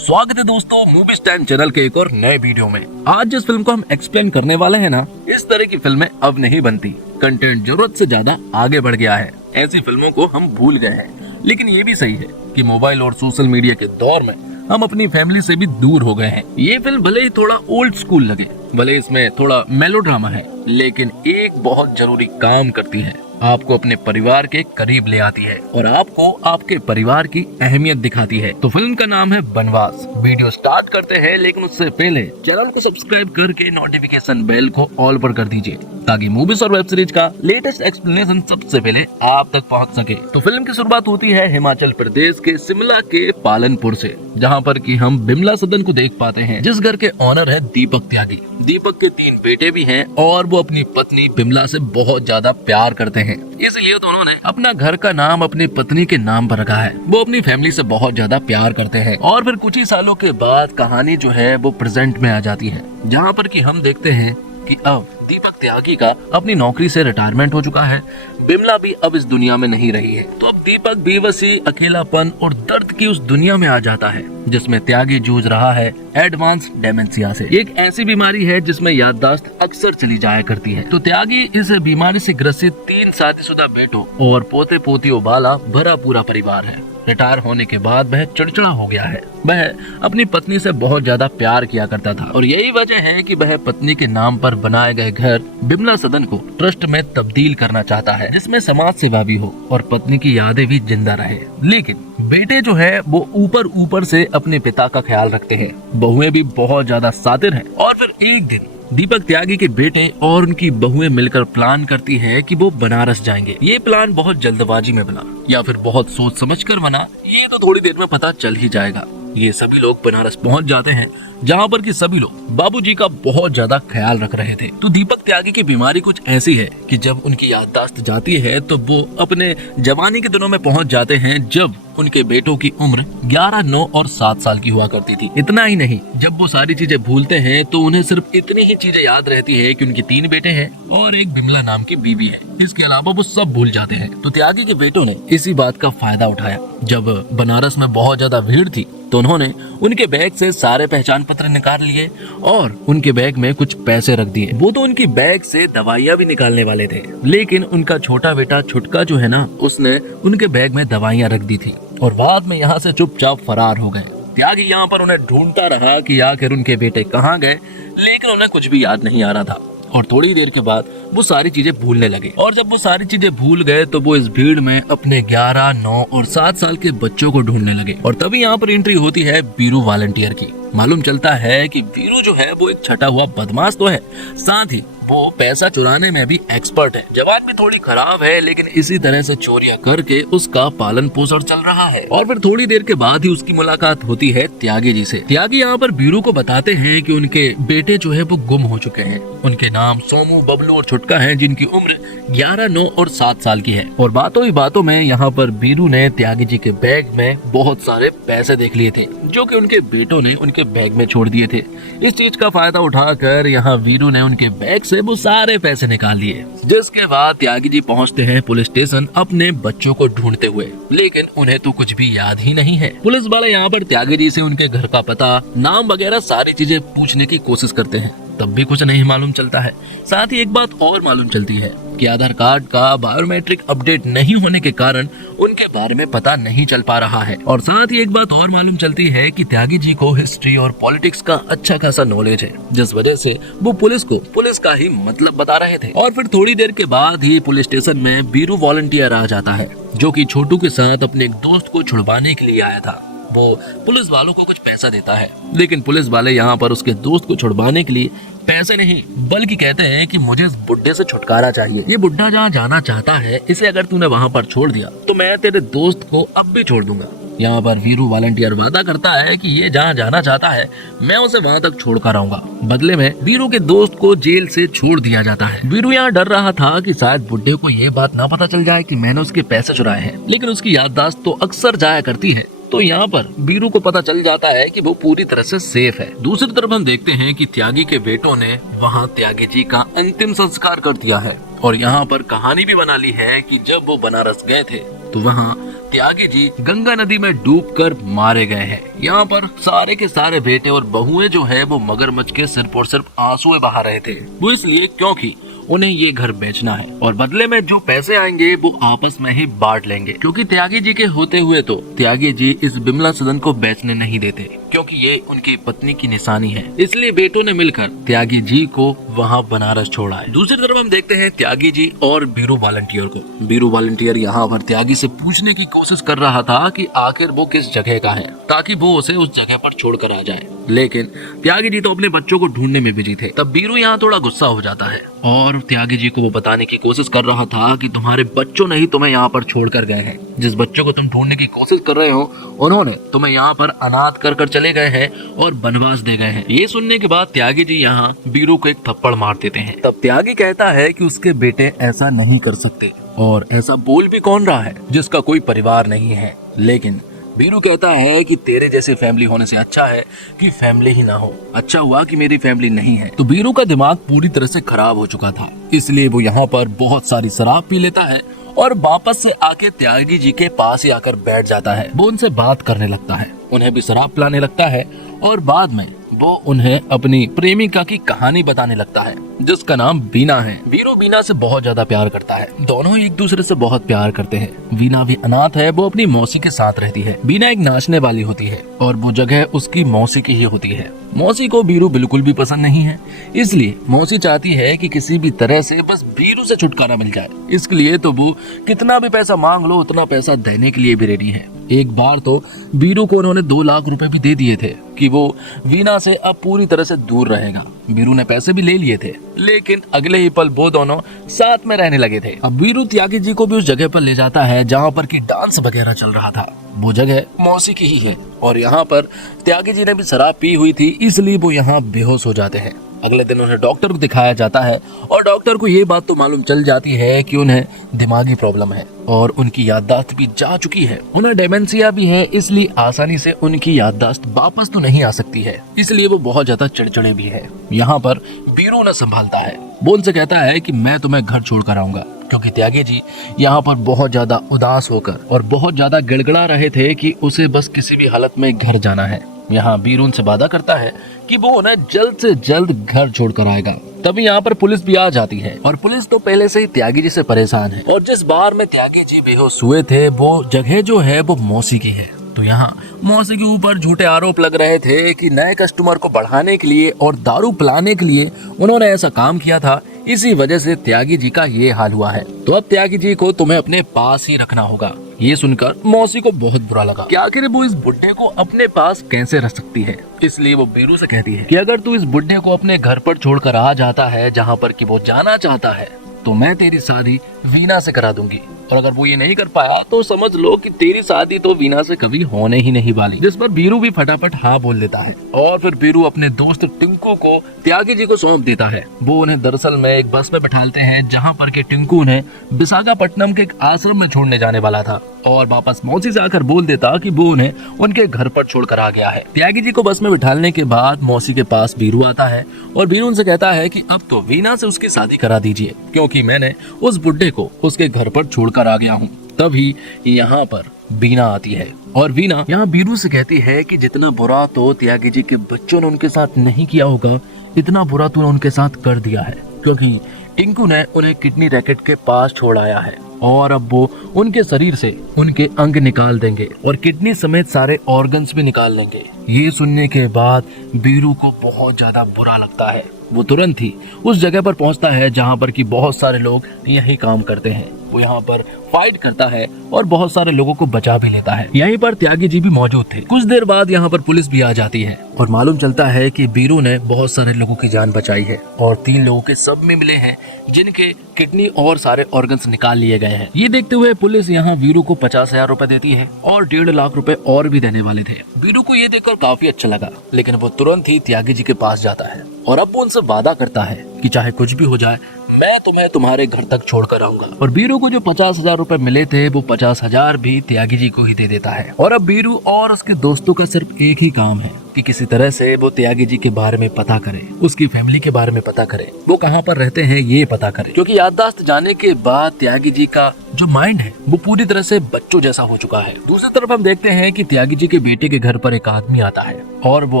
स्वागत है दोस्तों मूवी स्टैंड चैनल के एक और नए वीडियो में। आज जिस फिल्म को हम एक्सप्लेन करने वाले हैं ना, इस तरह की फिल्में अब नहीं बनती। कंटेंट जरूरत से ज्यादा आगे बढ़ गया है, ऐसी फिल्मों को हम भूल गए हैं। लेकिन ये भी सही है कि मोबाइल और सोशल मीडिया के दौर में हम अपनी फैमिली से भी दूर हो गए हैं। ये फिल्म भले ही थोड़ा ओल्ड स्कूल लगे, भले इसमें थोड़ा मेलोड्रामा है, लेकिन एक बहुत जरूरी काम करती है। आपको अपने परिवार के करीब ले आती है और आपको आपके परिवार की अहमियत दिखाती है। तो फिल्म का नाम है बनवास। वीडियो स्टार्ट करते हैं, लेकिन उससे पहले चैनल को सब्सक्राइब करके नोटिफिकेशन बेल को ऑल पर कर दीजिए, ताकि मूवीज और वेब सीरीज का लेटेस्ट एक्सप्लेनेशन सबसे पहले आप तक पहुंच सके। तो फिल्म की शुरुआत होती है हिमाचल प्रदेश के शिमला के पालनपुर से, जहां पर कि हम बिमला सदन को देख पाते हैं, जिस घर के ऑनर है दीपक त्यागी। दीपक के 3 बेटे भी हैं और वो अपनी पत्नी बिमला से बहुत ज्यादा प्यार करते हैं, इसलिए तो उन्होंने अपना घर का नाम अपनी पत्नी के नाम पर रखा है। वो अपनी फैमिली से बहुत ज्यादा प्यार करते हैं। और फिर कुछ ही सालों के बाद कहानी जो है वो प्रेजेंट में आ जाती है, जहाँ पर कि हम देखते हैं कि अब दीपक त्यागी का अपनी नौकरी से रिटायरमेंट हो चुका है। बिमला भी अब इस दुनिया में नहीं रही है, तो अब दीपक बेबसी, अकेलापन और दर्द की उस दुनिया में आ जाता है, जिसमें त्यागी जूझ रहा है एडवांस डेमेंशिया से। एक ऐसी बीमारी है जिसमें याददाश्त अक्सर चली जाया करती है। तो त्यागी इस बीमारी से ग्रसित 3 शादीशुदा बेटों और पोते पोतियों वाला भरा पूरा परिवार है। रिटायर होने के बाद वह चिड़चिड़ा हो गया है। वह अपनी पत्नी से बहुत ज्यादा प्यार किया करता था, और यही वजह है कि वह पत्नी के नाम पर बनाए गए घर बिमला सदन को ट्रस्ट में तब्दील करना चाहता है, जिसमें समाज सेवा भी हो और पत्नी की यादें भी जिंदा रहे। लेकिन बेटे जो है वो ऊपर से अपने पिता का ख्याल रखते हैं, बहुएं भी बहुत ज्यादा शातिर हैं। और फिर एक दिन दीपक त्यागी के बेटे और उनकी बहुएं मिलकर प्लान करती है कि वो बनारस जाएंगे। ये प्लान बहुत जल्दबाजी में बना या फिर बहुत सोच समझकर बना, ये तो थोड़ी देर में पता चल ही जाएगा। ये सभी लोग बनारस पहुंच जाते हैं, जहाँ पर कि सभी लोग बाबूजी का बहुत ज्यादा ख्याल रख रहे थे। तो दीपक त्यागी की बीमारी कुछ ऐसी है कि जब उनकी याददाश्त जाती है तो वो अपने जवानी के दिनों में पहुंच जाते हैं, जब उनके बेटों की उम्र 11, 9 और 7 साल की हुआ करती थी। इतना ही नहीं, जब वो सारी चीजें भूलते हैं तो उन्हें सिर्फ इतनी ही चीजें याद रहती है कि उनके 3 बेटे हैं और एक बिमला नाम की बीवी है। इसके अलावा वो सब भूल जाते हैं। तो त्यागी के बेटों ने इसी बात का फायदा उठाया। जब बनारस में बहुत ज्यादा भीड़ थी तो उन्होंने उनके बैग से सारे पहचान पत्र निकाल लिए और उनके बैग में कुछ पैसे रख दिए। वो तो उनकी बैग से दवाइयाँ भी निकालने वाले थे, लेकिन उनका छोटा बेटा छुटका जो है ना, उसने उनके बैग में दवाइयाँ रख दी थी और बाद में यहाँ से चुपचाप फरार हो गए। त्यागी यहाँ पर उन्हें ढूंढता रहा कि आखिर उनके बेटे कहाँ गए, लेकिन उन्हें कुछ भी याद नहीं आ रहा था। और थोड़ी देर के बाद वो सारी चीजें भूलने लगे, और जब वो सारी चीजें भूल गए तो वो इस भीड़ में अपने 11, 9 और 7 साल के बच्चों को ढूंढने लगे। और तभी यहाँ पर एंट्री होती है वीरू वॉलंटियर की। मालूम चलता है कि वीरू जो है वो एक छटा हुआ बदमाश तो है, साथ ही वो पैसा चुराने में भी एक्सपर्ट है। जवान भी थोड़ी खराब है, लेकिन इसी तरह से चोरियां करके उसका पालन पोषण चल रहा है। और फिर थोड़ी देर के बाद ही उसकी मुलाकात होती है त्यागी जी से। त्यागी यहाँ पर वीरू को बताते हैं कि उनके बेटे जो है वो गुम हो चुके हैं। उनके नाम सोमू, बबलू और छुटका है, जिनकी उम्र 11, 9 और 7 साल की है। और बातों ही बातों में यहाँ पर वीरू ने त्यागी जी के बैग में बहुत सारे पैसे देख लिए थे, जो कि उनके बेटों ने उनके बैग में छोड़ दिए थे। इस चीज का फायदा उठाकर यहाँ वीरू ने उनके बैग से वो सारे पैसे निकाल लिए। जिसके बाद त्यागी जी पहुँचते हैं पुलिस स्टेशन अपने बच्चों को ढूंढते हुए, लेकिन उन्हें तो कुछ भी याद ही नहीं है। पुलिस वाले यहाँ पर त्यागी जी से उनके घर का पता, नाम वगैरह सारी चीजें पूछने की कोशिश करते हैं, तब भी कुछ नहीं मालूम चलता है। साथ ही एक बात और मालूम चलती है कि आधार कार्ड का बायोमेट्रिक अपडेट नहीं होने के कारण उनके बारे में पता नहीं चल पा रहा है। और साथ ही एक बात और मालूम चलती है कि त्यागी जी को हिस्ट्री और पॉलिटिक्स का अच्छा खासा नॉलेज है, जिस वजह से वो पुलिस को पुलिस का ही मतलब बता रहे थे। और फिर थोड़ी देर के बाद ही पुलिस स्टेशन में वीरू वॉलंटियर आ जाता है, जो कि छोटू के साथ अपने एक दोस्त को छुड़वाने के लिए आया था। वो पुलिस वालों को कुछ पैसा देता है, लेकिन पुलिस वाले यहाँ पर उसके दोस्त को छुड़वाने के लिए पैसे नहीं बल्कि कहते हैं कि मुझे इस बुड्ढे से छुटकारा चाहिए। ये बुड्ढा जहाँ जाना चाहता है, इसे अगर तूने वहाँ पर छोड़ दिया तो मैं तेरे दोस्त को अब भी छोड़ दूंगा। यहाँ पर वीरू वॉलंटियर वादा करता है कि ये जहाँ जाना चाहता है मैं उसे वहाँ तक छोड़ कर आऊंगा। बदले में वीरू के दोस्त को जेल से छोड़ दिया जाता है। वीरू यहाँ डर रहा था कि शायद बुड्ढे को ये बात ना पता चल जाए कि मैंने उसके पैसे चुराए हैं, लेकिन उसकी याददाश्त तो अक्सर जाया करती है। तो यहाँ पर वीरू को पता चल जाता है कि वो पूरी तरह से सेफ है। दूसरी तरफ हम देखते हैं कि त्यागी के बेटों ने वहाँ त्यागी जी का अंतिम संस्कार कर दिया है। और यहाँ पर कहानी भी बना ली है कि जब वो बनारस गए थे तो वहाँ त्यागी जी गंगा नदी में डूबकर मारे गए हैं। यहाँ पर सारे के सारे बेटे और बहुएं जो है वो मगरमच्छ के सिर पर सिर्फ आंसू बहा रहे थे। वो इसलिए क्योंकि उन्हें ये घर बेचना है और बदले में जो पैसे आएंगे वो आपस में ही बांट लेंगे। क्योंकि त्यागी जी के होते हुए तो त्यागी जी इस बिमला सदन को बेचने नहीं देते, क्योंकि ये उनकी पत्नी की निशानी है। इसलिए बेटों ने मिलकर त्यागी जी को वहाँ बनारस छोड़ा है। दूसरी तरफ हम देखते हैं त्यागी जी और बीरू वॉलंटियर को। बीरू वॉलंटियर यहाँ पर त्यागी से पूछने की कोशिश कर रहा था कि आखिर वो किस जगह का है, ताकि वो उसे उस जगह पर छोड़कर आ जाए। लेकिन त्यागी जी तो अपने बच्चों को ढूंढने में बिजी थे। तब बीरू यहाँ थोड़ा गुस्सा हो जाता है और त्यागी जी को वो बताने की कोशिश कर रहा था कि तुम्हारे बच्चों ने ही तुम्हें यहाँ पर छोड़कर गए हैं। जिस बच्चों को तुम ढूंढने की कोशिश कर रहे हो उन्होंने तुम्हें यहाँ पर अनाथ कर चले गए हैं और बनवास दे गए हैं। ये सुनने के बाद त्यागी जी यहाँ बीरू को एक थप्पड़ मार देते हैं। तब त्यागी कहता है कि उसके बेटे ऐसा नहीं कर सकते, और ऐसा बोल भी कौन रहा है जिसका कोई परिवार नहीं है। लेकिन बीरू कहता है कि तेरे जैसी फैमिली होने से अच्छा है कि फैमिली ही ना हो। अच्छा हुआ कि मेरी फैमिली नहीं है। तो बीरू का दिमाग पूरी तरह से खराब हो चुका था, इसलिए वो यहाँ पर बहुत सारी शराब पी लेता है और वापस से आके त्यागी जी के पास ही आकर बैठ जाता है। वो उनसे बात करने लगता है, उन्हें भी शराब पिलाने लगता है और बाद में वो उन्हें अपनी प्रेमिका की कहानी बताने लगता है जिसका नाम वीना है। बीरू वीना से बहुत ज्यादा प्यार करता है, दोनों एक दूसरे से बहुत प्यार करते हैं। वीना भी अनाथ है, वो अपनी मौसी के साथ रहती है। वीना एक नाचने वाली होती है और वो जगह उसकी मौसी की ही होती है। मौसी को बीरू बिल्कुल भी पसंद नहीं है, इसलिए मौसी चाहती है कि किसी भी तरह से बस बीरू से छुटकारा मिल जाए। इसके लिए तो वो कितना भी पैसा मांग लो उतना पैसा देने के लिए भी रेडी है। एक बार तो बीरू को उन्होंने 2 लाख रुपए भी दे दिए थे कि वो वीना से अब पूरी तरह से दूर रहेगा। बीरू ने पैसे भी ले लिए थे, लेकिन अगले ही पल वो दोनों साथ में रहने लगे थे। अब बीरू त्यागी जी को भी उस जगह पर ले जाता है जहाँ पर की डांस वगैरह चल रहा था। वो जगह मौसी की ही है और यहाँ पर त्यागी जी ने भी शराब पी हुई थी, इसलिए वो यहाँ बेहोश हो जाते हैं। अगले दिन उन्हें डॉक्टर को दिखाया जाता है और डॉक्टर को ये बात तो मालूम चल जाती है कि उन्हें दिमागी प्रॉब्लम है और उनकी याददाश्त भी जा चुकी है। उन्हें डेमेंशिया भी है, इसलिए आसानी से उनकी याददाश्त वापस तो नहीं आ सकती है, इसलिए वो बहुत ज्यादा चिड़चिड़े भी है। यहाँ पर बीरू उन्हें संभालता है, वो उनसे कहता है कि मैं तुम्हें घर छोड़कर आऊंगा, क्योंकि त्यागी जी यहाँ पर बहुत ज्यादा उदास होकर और बहुत ज्यादा गिड़गिड़ा रहे थे कि उसे बस किसी भी हालत में घर जाना है। यहाँ बीरू उनसे वादा करता है कि वो उन्हें जल्द से जल्द घर छोड़कर आएगा। तभी यहाँ पर पुलिस भी आ जाती है और पुलिस तो पहले से ही त्यागी जी से परेशान है और जिस बार में त्यागी जी बेहोश हुए थे वो जगह जो है वो मौसी की है। तो यहाँ मौसी के ऊपर झूठे आरोप लग रहे थे कि नए कस्टमर को बढ़ाने के लिए और दारू पिलाने के लिए उन्होंने ऐसा काम किया था, इसी वजह से त्यागी जी का ये हाल हुआ है। तो अब त्यागी जी को तुम्हें अपने पास ही रखना होगा। ये सुनकर मौसी को बहुत बुरा लगा कि आखिर वो इस बुढ़े को अपने पास कैसे रख सकती है। इसलिए वो बीरू से कहती है कि अगर तू इस बुढ़े को अपने घर पर छोड़कर आ जाता है जहाँ पर कि वो जाना चाहता है, तो मैं तेरी शादी वीना से करा दूंगी, और अगर वो ये नहीं कर पाया तो समझ लो कि तेरी शादी तो वीना से कभी होने ही नहीं वाली। जिस पर बीरू भी फटाफट हाँ बोल देता है और फिर बीरू अपने दोस्त टिंकू को त्यागी जी को सौंप देता है। वो उन्हें दरअसल में एक बस में बैठाते हैं जहाँ पर के टिंकू उन्हें विशाखापट्टनम के एक आश्रम में छोड़ने जाने वाला था और वापस मौसी से आकर बोल देता कि वो उन्हें उनके घर पर छोड़कर आ गया है। त्यागी जी को बस में बिठाने के बाद मौसी के पास बीरू आता है और बीरू उनसे कहता है कि अब तो वीना से उसकी शादी करा दीजिए, क्योंकि मैंने उस बुढ़े को उसके घर पर छोड़कर आ गया हूँ। तभी यहाँ पर वीना आती है और वीना यहाँ बीरू से कहती है कि जितना बुरा तो त्यागी जी के बच्चों ने उनके साथ नहीं किया होगा, इतना बुरा तूने उनके साथ कर दिया है, क्योंकि टिंकू ने उन्हें किडनी रैकेट के पास छोड़ आया है और अब वो उनके शरीर से उनके अंग निकाल देंगे और किडनी समेत सारे ऑर्गन्स भी निकाल लेंगे। ये सुनने के बाद बीरू को बहुत ज्यादा बुरा लगता है। वो तुरंत ही उस जगह पर पहुंचता है जहां पर कि बहुत सारे लोग यही काम करते हैं। वो यहाँ पर फाइट करता है और बहुत सारे लोगों को बचा भी लेता है। यहीं पर त्यागी जी भी मौजूद थे। कुछ देर बाद यहाँ पर पुलिस भी आ जाती है और मालूम चलता है कि बीरू ने बहुत सारे लोगों की जान बचाई है और 3 लोगों के सब में मिले हैं जिनके किडनी और सारे ऑर्गन्स निकाल लिए गए हैं। ये देखते हुए पुलिस यहाँ बीरू को 50,000 रुपए देती है और 1.5 लाख रुपए और भी देने वाले थे। बीरू को ये देखकर काफी अच्छा लगा, लेकिन वो तुरंत ही त्यागी जी के पास जाता है और अब वो उनसे वादा करता है कि चाहे कुछ भी हो जाए मैं तुम्हें तुम्हारे घर तक छोड़कर आऊंगा। और बीरू को जो 50,000 रुपए मिले थे वो 50,000 भी त्यागी जी को ही दे देता है। और अब बीरू और उसके दोस्तों का सिर्फ एक ही काम है कि किसी तरह से वो त्यागी जी के बारे में पता करे, उसकी फैमिली के बारे में पता करे, वो कहाँ पर रहते हैं ये पता करे, क्योंकि याददाश्त जाने के बाद त्यागी जी का जो माइंड है वो पूरी तरह से बच्चों जैसा हो चुका है। दूसरी तरफ हम देखते हैं कि त्यागी जी के बेटे के घर पर एक आदमी आता है और वो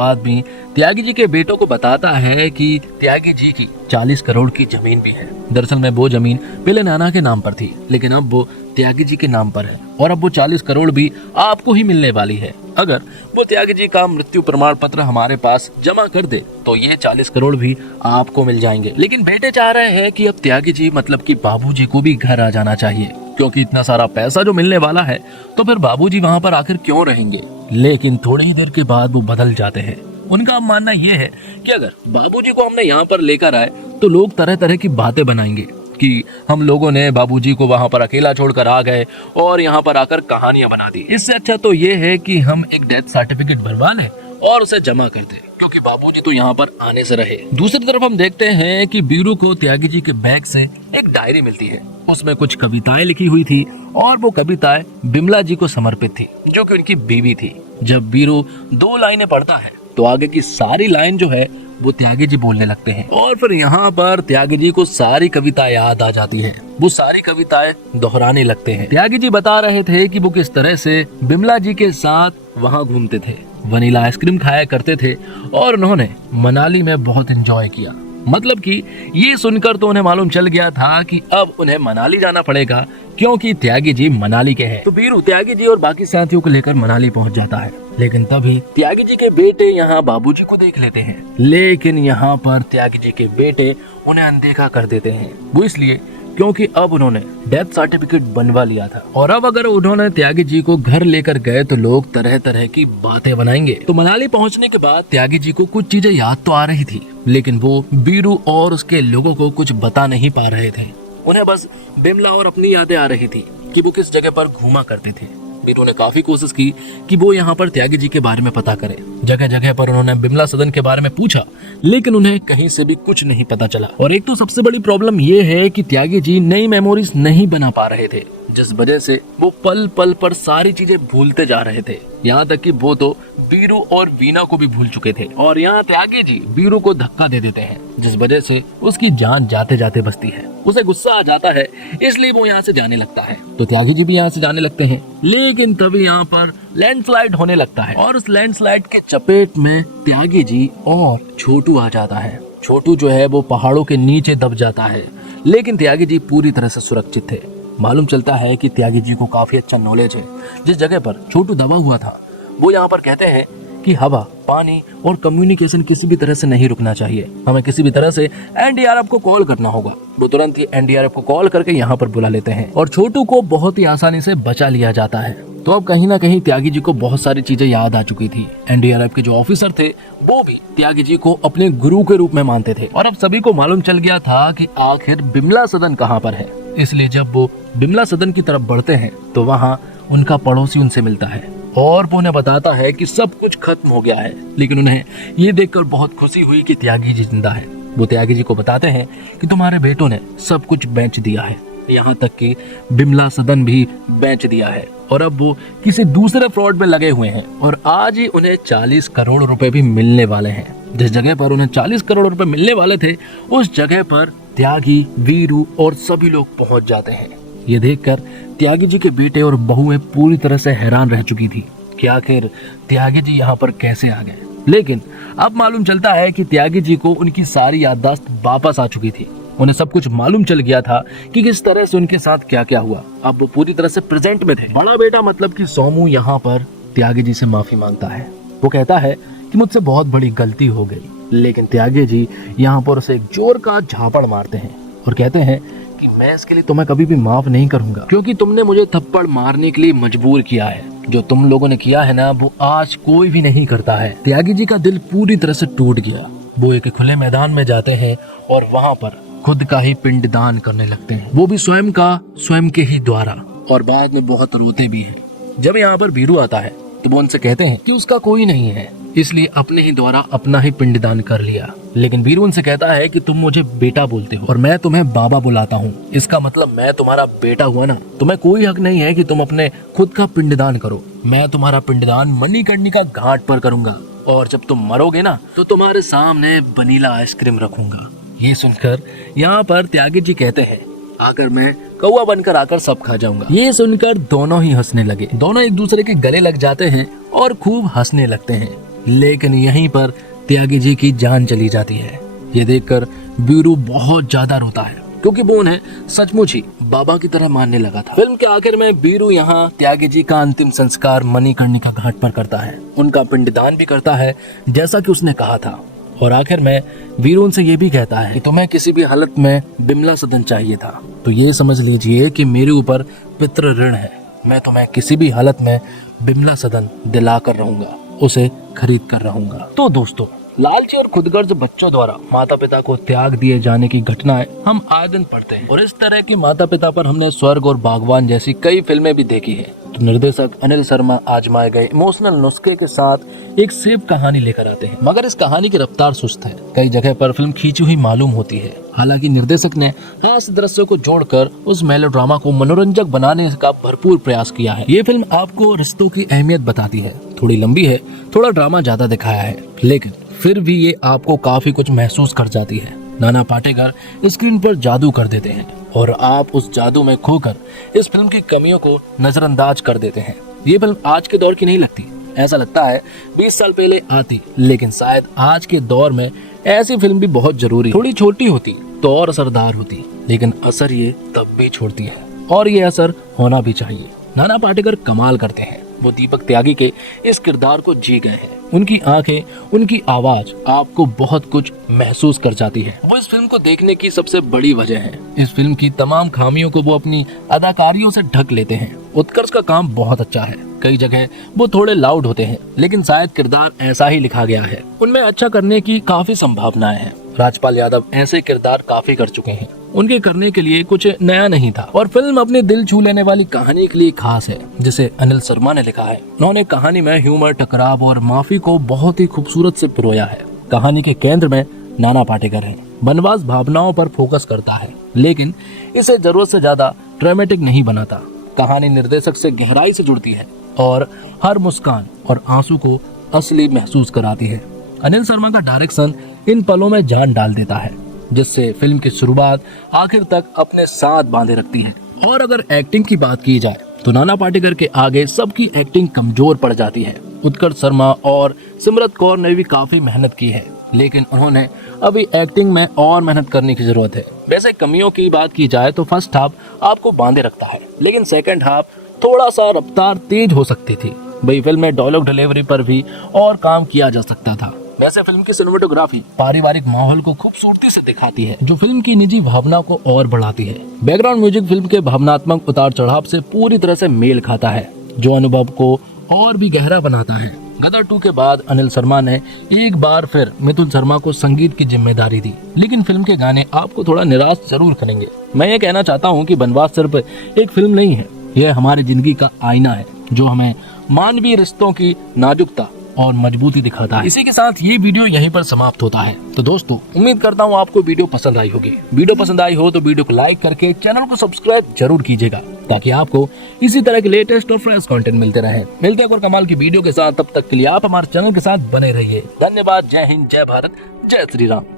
आदमी त्यागी जी के बेटों को बताता है कि त्यागी जी की 40 करोड़ की जमीन भी है। दरअसल में वो जमीन पहले नाना के नाम पर थी, लेकिन अब वो त्यागी जी के नाम पर है और अब वो 40 करोड़ भी आपको ही मिलने वाली है। अगर वो त्यागी जी का मृत्यु प्रमाण पत्र हमारे पास जमा कर दे तो ये 40 करोड़ भी आपको मिल जाएंगे। लेकिन बेटे चाह रहे हैं कि अब त्यागी जी मतलब कि बाबूजी को भी घर आ जाना चाहिए, क्योंकि इतना सारा पैसा जो मिलने वाला है तो फिर बाबूजी वहाँ पर आखिर क्यों रहेंगे। लेकिन थोड़ी ही देर के बाद वो बदल जाते हैं। उनका मानना ये है कि अगर बाबूजी को हमने यहाँ पर लेकर आए तो लोग तरह तरह की बातें बनाएंगे कि हम लोगों ने बाबूजी को वहां पर अकेला छोड़कर आ गए और यहाँ पर आकर कहानियां बना दी। इससे अच्छा तो ये है कि हम एक डेथ सर्टिफिकेट बनवा लें और उसे जमा कर दें, क्योंकि बाबूजी तो यहाँ पर आने से रहे। दूसरी तरफ हम देखते हैं कि बीरू को त्यागी जी के बैग से एक डायरी मिलती है। उसमें कुछ कविताएं लिखी हुई थी और वो कविताएं बिमला जी को समर्पित थी, जो कि उनकी बीवी थी। जब बीरू 2 लाइनें पढ़ता है तो आगे की सारी लाइन जो है वो त्यागी जी बोलने लगते हैं और फिर यहाँ पर त्यागी जी को सारी कविता याद आ जाती है। वो सारी कविताएं दोहराने लगते हैं। त्यागी जी बता रहे थे कि वो किस तरह से बिमला जी के साथ वहाँ घूमते थे, वनीला आइसक्रीम खाया करते थे और उन्होंने मनाली में बहुत एंजॉय किया। मतलब कि ये सुनकर तो उन्हें मालूम चल गया था कि अब उन्हें मनाली जाना पड़ेगा, क्योंकि त्यागी जी मनाली के हैं। तो बीरू त्यागी जी और बाकी साथियों को लेकर मनाली पहुंच जाता है। लेकिन तभी त्यागी जी के बेटे यहाँ बाबूजी को देख लेते हैं, लेकिन यहाँ पर त्यागी जी के बेटे उन्हें अनदेखा कर देते हैं। वो इसलिए क्योंकि अब उन्होंने डेथ सर्टिफिकेट बनवा लिया था और अब अगर उन्होंने त्यागी जी को घर लेकर गए तो लोग तरह तरह की बातें बनाएंगे। तो मनाली पहुंचने के बाद त्यागी जी को कुछ चीजें याद तो आ रही थी, लेकिन वो बीरू और उसके लोगों को कुछ बता नहीं पा रहे थे। उन्हें बस बिमला और अपनी यादें आ रही थी कि वो किस जगह पर घूमा करते थे। बीरू ने काफी कोशिश की कि वो यहाँ पर त्यागी जी के बारे में पता करे। जगह जगह पर उन्होंने बिमला सदन के बारे में पूछा, लेकिन उन्हें कहीं से भी कुछ नहीं पता चला। और एक तो सबसे बड़ी प्रॉब्लम ये है कि त्यागी जी नई मेमोरीज नहीं बना पा रहे थे, जिस वजह से वो पल पल पर सारी चीजें भूलते जा रहे थे। यहाँ तक कि वो तो बीरू और वीना को भी भूल चुके थे। और यहाँ त्यागी जी बीरू को धक्का दे देते हैं, जिस वजह से उसकी जान जाते जाते बचती है। उसे गुस्सा आ जाता है, इसलिए वो यहाँ से जाने लगता है। तो त्यागी जी भी यहाँ से जाने लगते हैं, लेकिन तभी यहाँ पर लैंडस्लाइड होने लगता है और उस लैंडस्लाइड के चपेट में त्यागी जी और छोटू आ जाता है। छोटू जो है वो पहाड़ों के नीचे दब जाता है, लेकिन त्यागी जी पूरी तरह से सुरक्षित थे। मालूम चलता है कि त्यागी जी को काफी अच्छा नॉलेज है। जिस जगह पर छोटू दबा हुआ था वो यहाँ पर कहते हैं कि हवा, पानी और कम्युनिकेशन किसी भी तरह से नहीं रुकना चाहिए। हमें किसी भी तरह से एनडीआरएफ को कॉल करना होगा। वो तुरंत ही एनडीआरएफ को कॉल करके यहाँ पर बुला लेते हैं और छोटू को बहुत ही आसानी से बचा लिया जाता है। तो अब कहीं ना कहीं त्यागी जी को बहुत सारी चीजें याद आ चुकी थी। एनडीआरएफ के जो ऑफिसर थे वो भी त्यागी जी को अपने गुरु के रूप में मानते थे और अब सभी को मालूम चल गया था कि आखिर बिमला सदन कहाँ पर है। इसलिए जब वो बिमला सदन की तरफ बढ़ते हैं तो वहाँ उनका पड़ोसी उनसे मिलता है और वो उन्हें बताता है कि सब कुछ खत्म हो गया है। लेकिन उन्हें ये देखकर बहुत खुशी हुई कि त्यागी जी जिंदा है। वो त्यागी जी को बताते हैं कि तुम्हारे बेटों ने सब कुछ बेच दिया है, यहाँ तक कि बिमला सदन भी बेच दिया है और अब वो किसी दूसरे फ्रॉड में लगे हुए हैं और आज ही उन्हें 40 करोड़ रुपए भी मिलने वाले हैं। जिस जगह पर उन्हें 40 करोड़ रुपए मिलने वाले थे उस जगह पर त्यागी, वीरू और सभी लोग पहुंच जाते हैं। ये देखकर त्यागी जी के बेटे और बहुएं पूरी तरह से हैरान रह चुकी थी कि आखिर त्यागी जी यहाँ पर कैसे आ गए। लेकिन अब मालूम चलता है कि त्यागी जी को उनकी सारी याददाश्त वापस आ चुकी थी। उन्हें सब कुछ मालूम चल गया था कि किस तरह से उनके साथ क्या क्या हुआ। अब वो पूरी तरह से प्रेजेंट में थे। बड़ा बेटा मतलब कि सोमू यहाँ पर त्यागी जी से माफी मांगता है। वो कहता है कि मुझसे बहुत बड़ी गलती हो गई, लेकिन त्यागी जी यहाँ पर उसे एक जोर का झापड़ मारते हैं और कहते हैं कि मैं इसके लिए तुम्हें कभी भी माफ नहीं करूंगा, क्योंकि तुमने मुझे थप्पड़ मारने के लिए मजबूर किया है। जो तुम लोगों ने किया है ना वो आज कोई भी नहीं करता है। त्यागी जी का दिल पूरी तरह से टूट गया। वो एक खुले मैदान में जाते हैं और वहाँ पर खुद का ही पिंडदान करने लगते हैं, वो भी स्वयं के ही द्वारा, और बाद में बहुत रोते भी हैं। जब यहाँ पर वीरू आता है तो वो उनसे कहते हैं कि उसका कोई नहीं है, इसलिए अपने ही द्वारा अपना ही पिंडदान कर लिया। लेकिन वीरू उनसे कहता है कि तुम मुझे बेटा बोलते हो और मैं तुम्हें बाबा बुलाता हूँ, इसका मतलब मैं तुम्हारा बेटा हुआ ना। तुम्हें कोई हक नहीं है कि तुम अपने खुद का पिंडदान करो। मैं तुम्हारा पिंडदान मणिकर्णिका घाट पर करूंगा और जब तुम मरोगे ना तो तुम्हारे सामने वनीला आइसक्रीम रखूंगा। ये सुनकर यहाँ पर त्यागी जी कहते हैं, अगर मैं कौवा बनकर आकर सब खा जाऊंगा। ये सुनकर दोनों ही हंसने लगे। दोनों एक दूसरे के गले लग जाते हैं और खूब हंसने लगते हैं। लेकिन यहीं पर त्यागी जी की जान चली जाती है। ये देखकर बीरू बहुत ज्यादा रोता है, क्योंकि वो उन्हें सचमुच ही बाबा की तरह मानने लगा था। फिल्म के आखिर में बीरू यहाँ त्यागी जी का अंतिम संस्कार मणिकर्णिका घाट पर करता है। उनका पिंडदान भी करता है जैसा कि उसने कहा था। और आखिर में वीरू उनसे ये भी कहता है कि तुम्हें किसी भी हालत में बिमला सदन चाहिए था, तो ये समझ लीजिए कि मेरे ऊपर पितृ ऋण है। मैं तुम्हें किसी भी हालत में बिमला सदन दिला कर रहूंगा, उसे खरीद कर रहूंगा। तो दोस्तों, लालची और खुदगर्ज बच्चों द्वारा माता पिता को त्याग दिए जाने की घटनाएं हम आए दिन पढ़ते हैं, और इस तरह की माता पिता पर हमने स्वर्ग और बागवान जैसी कई फिल्में भी देखी है। तो निर्देशक अनिल शर्मा आजमाए गए इमोशनल नुस्खे के साथ एक सेफ कहानी लेकर आते हैं, मगर इस कहानी की रफ्तार सुस्त है। कई जगह पर फिल्म खींची हुई मालूम होती है। हालांकि निर्देशक ने हास्य दृश्यों को जोड़कर उस मेलोड्रामा को मनोरंजक बनाने का भरपूर प्रयास किया है। ये फिल्म आपको रिश्तों की अहमियत बताती है। थोड़ी लंबी है, थोड़ा ड्रामा ज्यादा दिखाया है, लेकिन फिर भी ये आपको काफी कुछ महसूस कर जाती है। नाना पाटेकर स्क्रीन पर जादू कर देते हैं और आप उस जादू में खोकर इस फिल्म की कमियों को नजरअंदाज कर देते हैं। ये फिल्म आज के दौर की नहीं लगती। ऐसा लगता है 20 साल पहले आती, लेकिन शायद आज के दौर में ऐसी फिल्म भी बहुत जरूरी। थोड़ी छोटी होती तो और असरदार होती, लेकिन असर ये तब भी छोड़ती है, और ये असर होना भी चाहिए। नाना पाटेकर कमाल करते हैं। वो दीपक त्यागी के इस किरदार को जी गए हैं। उनकी आंखें, उनकी आवाज आपको बहुत कुछ महसूस कर जाती है। वो इस फिल्म को देखने की सबसे बड़ी वजह है। इस फिल्म की तमाम खामियों को वो अपनी अदाकारियों से ढक लेते हैं। उत्कर्ष का काम बहुत अच्छा है। कई जगह वो थोड़े लाउड होते हैं, लेकिन शायद किरदार ऐसा ही लिखा गया है। उनमें अच्छा करने की काफी संभावनाएं हैं। राजपाल यादव ऐसे किरदार काफी कर चुके हैं। उनके करने के लिए कुछ नया नहीं था, और फिल्म अपने दिल छू लेने वाली कहानी के लिए खास है, जिसे अनिल शर्मा ने लिखा है। उन्होंने कहानी में ह्यूमर, टकराव और माफी को बहुत ही खूबसूरत से पिरोया है। कहानी के केंद्र में नाना पाटेकर हैं। बनवास भावनाओं पर फोकस करता है, लेकिन इसे जरूरत से ज्यादा ड्रामेटिक नहीं बनाता। कहानी निर्देशक से गहराई से जुड़ती है और हर मुस्कान और आंसू को असली महसूस कराती है। अनिल शर्मा का डायरेक्शन इन पलों में जान डाल देता है, जिससे फिल्म की शुरुआत आखिर तक अपने साथ बांधे रखती है। और अगर एक्टिंग की बात की जाए तो नाना पाटेकर के आगे सबकी एक्टिंग कमजोर पड़ जाती है। उत्कर्ष शर्मा और सिमरत कौर ने भी काफी मेहनत की है, लेकिन उन्होंने अभी एक्टिंग में और मेहनत करने की जरूरत है। वैसे कमियों की बात की जाए तो फर्स्ट हाफ आपको बांधे रखता है, लेकिन सेकंड हाफ थोड़ा सा रफ्तार तेज हो सकती थी। वही फिल्म में डायलॉग डिलीवरी पर भी और काम किया जा सकता था। वैसे फिल्म की सिनेमेटोग्राफी पारिवारिक माहौल को खूबसूरती से दिखाती है, जो फिल्म की निजी भावना को और बढ़ाती है। बैकग्राउंड म्यूजिक फिल्म के भावनात्मक उतार चढ़ाव से पूरी तरह से मेल खाता है, जो अनुभव को और भी गहरा बनाता है। गदर 2 के बाद अनिल शर्मा ने एक बार फिर मिथुन शर्मा को संगीत की जिम्मेदारी दी, लेकिन फिल्म के गाने आपको थोड़ा निराश जरूर करेंगे। मैं ये कहना चाहता हूँ कि बनवास सिर्फ एक फिल्म नहीं है, यह हमारी जिंदगी का आईना है, जो हमें मानवीय रिश्तों की नाजुकता और मजबूती दिखाता है। इसी के साथ ये वीडियो यहीं पर समाप्त होता है। तो दोस्तों, उम्मीद करता हूँ आपको वीडियो पसंद आई होगी। वीडियो पसंद आई हो तो वीडियो को लाइक करके चैनल को सब्सक्राइब जरूर कीजिएगा, ताकि आपको इसी तरह के लेटेस्ट और फ्रेश कंटेंट मिलते रहे। मिलते हैं और कमाल की वीडियो के साथ। तब तक के लिए आप हमारे चैनल के साथ बने रहिए। धन्यवाद। जय हिंद, जय भारत, जय श्री राम।